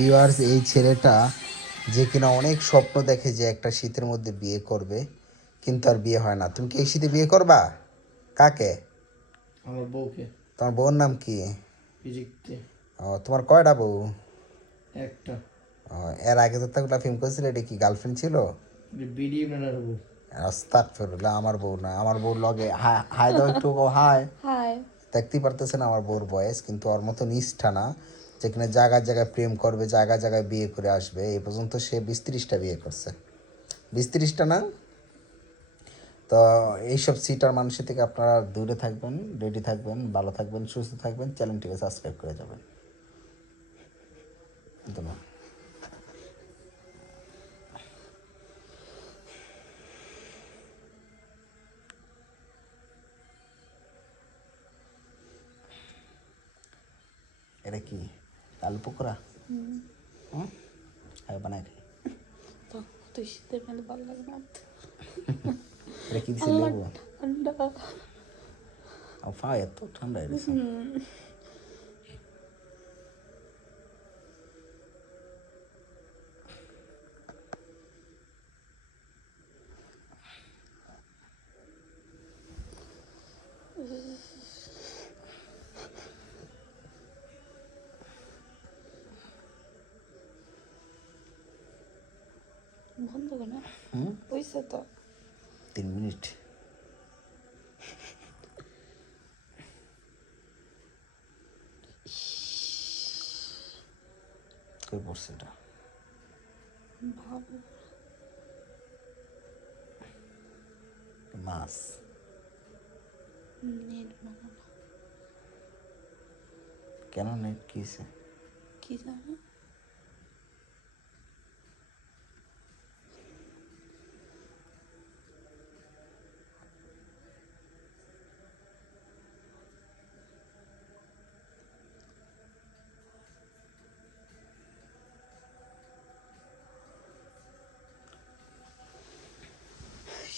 Viewers, এই ছেলেটা যে কিনা অনেক স্বপ্ন দেখে যে একটা শীতের মধ্যে বিয়ে করবে, কিন্তু আর বিয়ে হয় না। তুমি কি এই শীতে বিয়ে করবা? কাকে? আমার বউকে। তোমার বউর নাম কি? ইজিপ্তে। ও, তোমার কয়টা বউ? একটা। ও, এর আগে তো একটা ফিল্ম করেছিল, এটা কি গার্লফ্রেন্ড ছিল? বিডিএ নানার বউ। আস্তাগফিরুল্লাহ, আমার বউ না। আমার বউর লগে হাই দাও একটু, হাই। হাই। দেখতেই পারতেছেন আমার বউর বয়স, কিন্তু ওর মতো নিষ্ঠা না, যেখানে জায়গায় জায়গায় প্রেম করবে, জায়গায় জায়গায় বিয়ে করে আসবে। এই পর্যন্ত সে 20-30টা বিয়ে করছে। 20-30টা না। তো এইসব সিটার মানুষের থেকে আপনারা দূরে থাকবেন, রেডি থাকবেন, ভালো থাকবেন, সুস্থ থাকবেন, চ্যানেলটিকে সাবস্ক্রাইব করে যাবেন। ধন্যবাদ। এটা কি আলু পকোড়া? হুম, আগে বানাই খাই। তো তুই শীতের মধ্যে ভালো লাগে না? এটা কি দিছে? লেবু? ঠান্ডা। আফা, এত ঠান্ডা হয়ে গেছে। বন্ধ করে না। হুম, হইছে তো। 3 মিনিট। কই পড়ছে এটা? ভালো। মাছ। নেট বানানো। কেন নেট কিছে? কি জানো?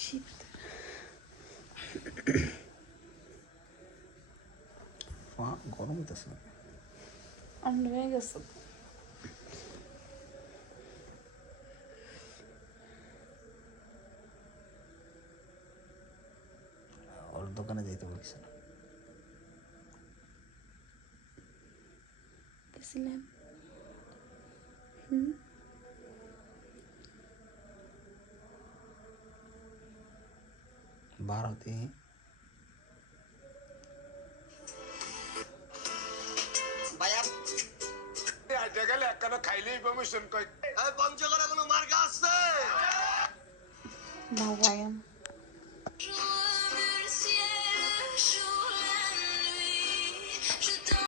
শীত। গরম হইতেছে না? ঠান্ডা হয়ে গেছে। ওর দোকানে যেতে বলছে না? গেছিলেন? ভারতে ভালো লাগে না।